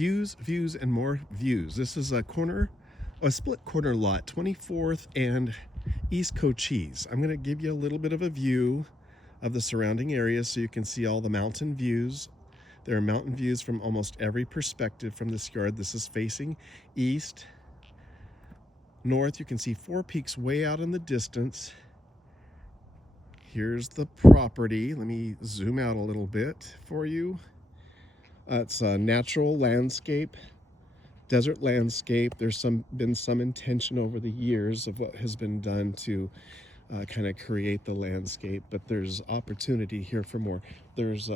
Views, and more views. This is a split corner lot, 24th and East Cochise. I'm going to give you a little bit of a view of the surrounding area so you can see all the mountain views. There are mountain views from almost every perspective from this yard. This is facing east. North, you can see Four Peaks way out in the distance. Here's the property. Let me zoom out a little bit for you. It's a natural landscape, desert landscape. There's been some intention over the years of what has been done to kind of create the landscape, but there's opportunity here for more. There's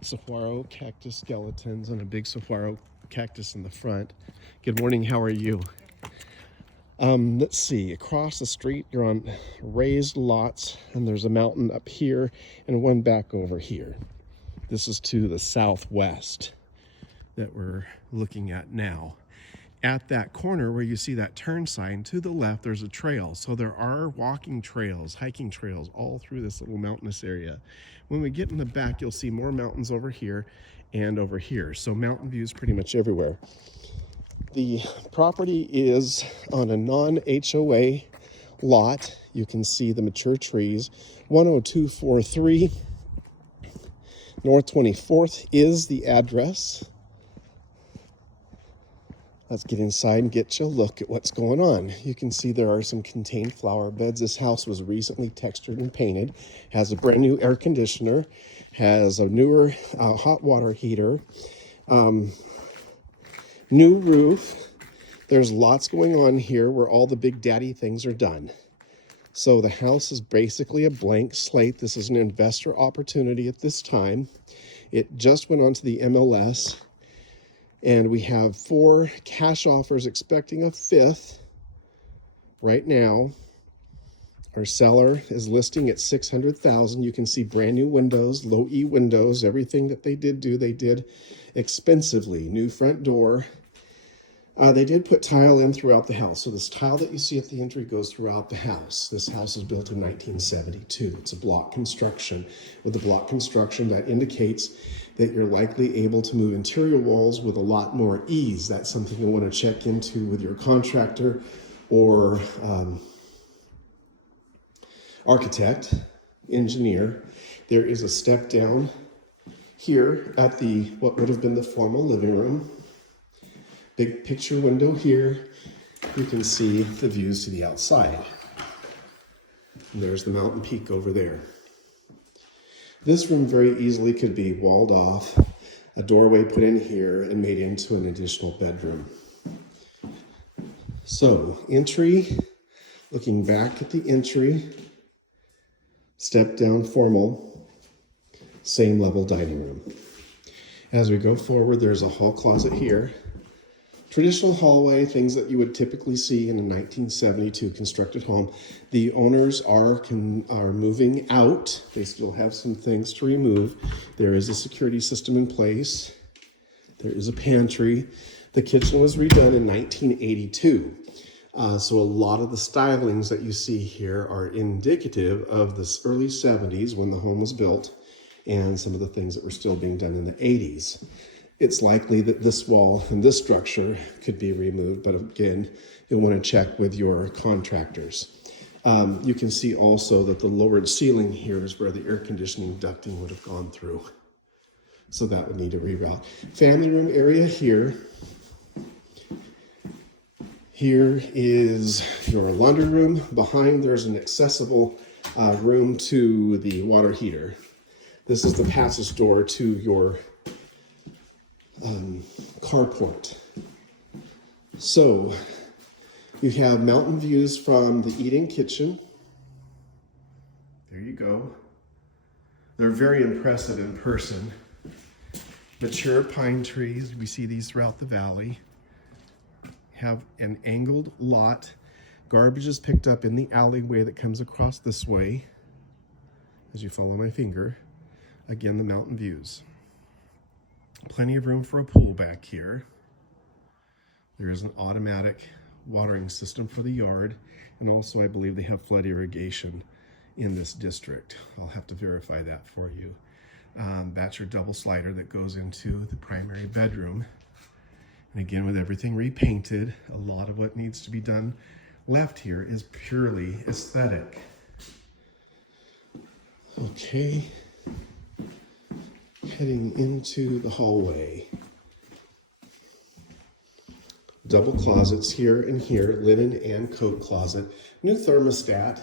saguaro cactus skeletons and a big saguaro cactus in the front. Good morning, how are you? Let's see, across the street you're on raised lots, and there's a mountain up here and one back over here. This is to the southwest that we're looking at now. At that corner where you see that turn sign to the left, there's a trail. So there are walking trails, hiking trails all through this little mountainous area. When we get in the back, you'll see more mountains over here and over here. So mountain views pretty much everywhere. The property is on a non-HOA lot. You can see the mature trees. 10243 North 24th is the address. Let's get inside and get you a look at what's going on. You can see there are some contained flower beds. This house was recently textured and painted, has a brand new air conditioner, has a newer hot water heater, new roof. There's lots going on here where all the big daddy things are done. So the house is basically a blank slate. This is an investor opportunity at this time. It just went onto the MLS, and we have 4 cash offers, expecting a 5th right now. Our seller is listing at $600,000. You can see brand new windows, low E windows. Everything that they did expensively. New front door. They did put tile in throughout the house. So this tile that you see at the entry goes throughout the house. This house was built in 1972. It's a block construction. With the block construction, that indicates that you're likely able to move interior walls with a lot more ease. That's something you'll want to check into with your contractor or architect, engineer. There is a step down here at what would have been the formal living room. Big picture window here. You can see the views to the outside. And there's the mountain peak over there. This room very easily could be walled off, a doorway put in here, and made into an additional bedroom. So, entry, looking back at the entry, step down formal, same level dining room. As we go forward, there's a hall closet here. Traditional hallway, things that you would typically see in a 1972 constructed home. The owners are moving out. They still have some things to remove. There is a security system in place. There is a pantry. The kitchen was redone in 1982. So a lot of the stylings that you see here are indicative of the early 70s when the home was built, and some of the things that were still being done in the 80s. It's likely that this wall and this structure could be removed, but again, you'll want to check with your contractors. You can see also that the lowered ceiling here is where the air conditioning ducting would have gone through. So that would need a reroute. Family room area here. Here is your laundry room. Behind there's an accessible room to the water heater. This is the passage door to your carport. So you have mountain views from the eating kitchen. There you go. They're very impressive in person. Mature pine trees, we see these throughout the valley. Have an angled lot. Garbage is picked up in the alleyway that comes across this way as you follow my finger. Again, the mountain views. Plenty of room for a pool back here. There is an automatic watering system for the yard, and also I believe they have flood irrigation in this district. I'll have to verify that for you. That's your double slider that goes into the primary bedroom. And again, with everything repainted, a lot of what needs to be done left here is purely aesthetic. Okay, heading into the hallway. Double closets here and here, linen and coat closet. New thermostat.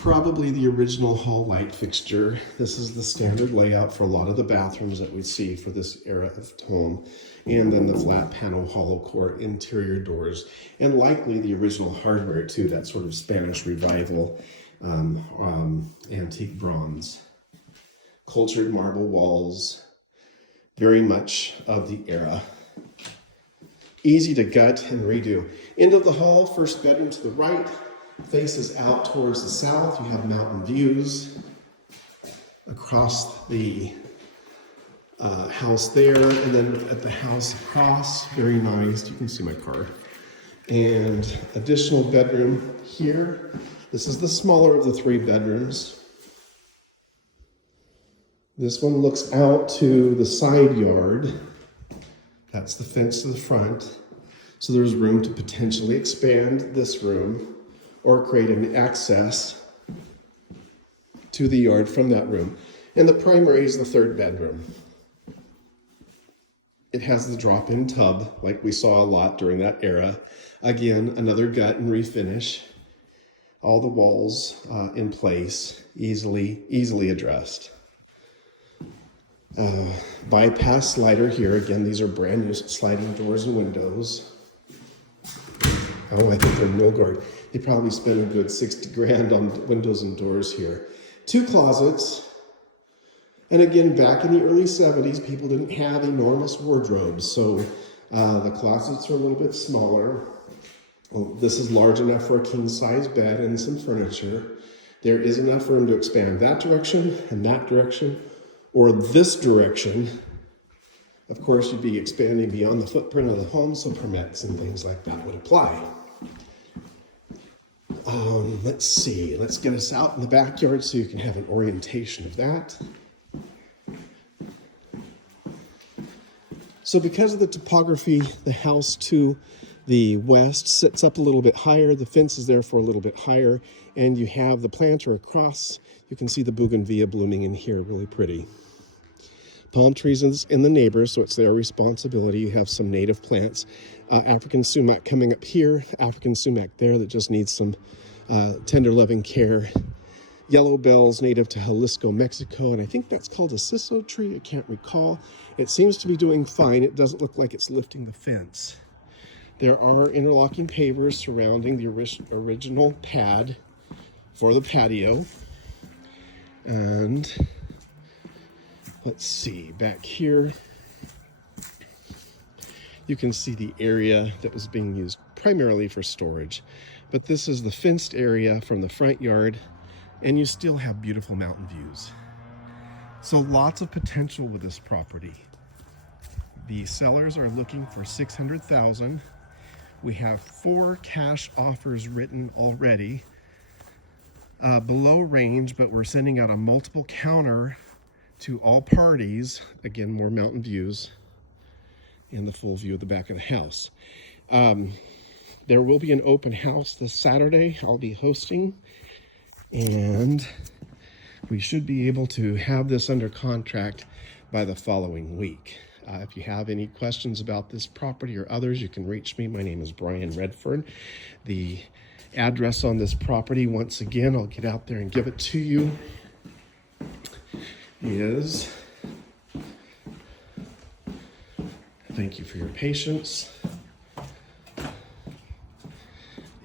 Probably the original hall light fixture. This is the standard layout for a lot of the bathrooms that we see for this era of home. And then the flat panel hollow core interior doors. And likely the original hardware too, that sort of Spanish revival antique bronze. Cultured marble walls. Very much of the era. Easy to gut and redo. End of the hall, first bedroom to the right. Faces out towards the south. You have mountain views across the house there, and then at the house across, very nice. You can see my car. And additional bedroom here. This is the smaller of the 3 bedrooms. This one looks out to the side yard. That's the fence to the front. So there's room to potentially expand this room or create an access to the yard from that room. And the primary is the 3rd bedroom. It has the drop-in tub, like we saw a lot during that era. Again, another gut and refinish. All the walls in place, easily addressed. Bypass slider here. Again, these are brand new sliding doors and windows. Oh, I think they're Milgard. They probably spent a good 60 grand on windows and doors here. 2 closets. And again, back in the early 70s, people didn't have enormous wardrobes. So the closets are a little bit smaller. Well, this is large enough for a king size bed and some furniture. There is enough room to expand that direction and that direction, or this direction. Of course, you'd be expanding beyond the footprint of the home, so permits and things like that would apply. Let's see, let's get us out in the backyard so you can have an orientation of that. So because of the topography, the house to the west sits up a little bit higher, the fence is therefore a little bit higher, and you have the planter across. You can see the bougainvillea blooming in here, really pretty. Palm trees in the neighbors, so it's their responsibility. You have some native plants. African sumac coming up here, African sumac there that just needs some tender loving care. Yellow bells native to Jalisco, Mexico, and I think that's called a siso tree. I can't recall. It seems to be doing fine. It doesn't look like it's lifting the fence. There are interlocking pavers surrounding the original pad for the patio. And let's see, back here, you can see the area that was being used primarily for storage. But this is the fenced area from the front yard, and you still have beautiful mountain views. So lots of potential with this property. The sellers are looking for $600,000. We have 4 cash offers written already. Below range, but we're sending out a multiple counter to all parties. Again, more mountain views and the full view of the back of the house. There will be an open house this Saturday. I'll be hosting, and we should be able to have this under contract by the following week. If you have any questions about this property or others, you can reach me. My name is Brian Redfern. The address on this property, once again, I'll get out there and give it to you, is, thank you for your patience.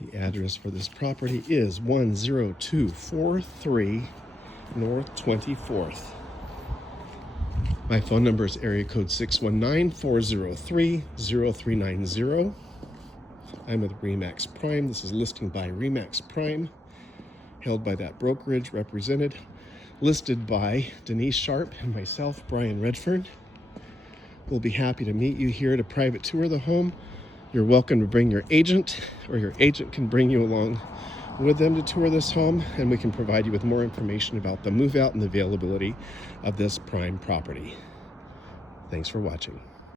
The address for this property is 10243 North 24th. My phone number is area code 619-403-0390. I'm with Remax Prime. This is listing by Remax Prime, held by that brokerage, represented, listed by Denise Sharp and myself, Brian Redfern. We'll be happy to meet you here at a private tour of the home. You're welcome to bring your agent, or your agent can bring you along with them to tour this home, and we can provide you with more information about the move out and the availability of this prime property. Thanks for watching.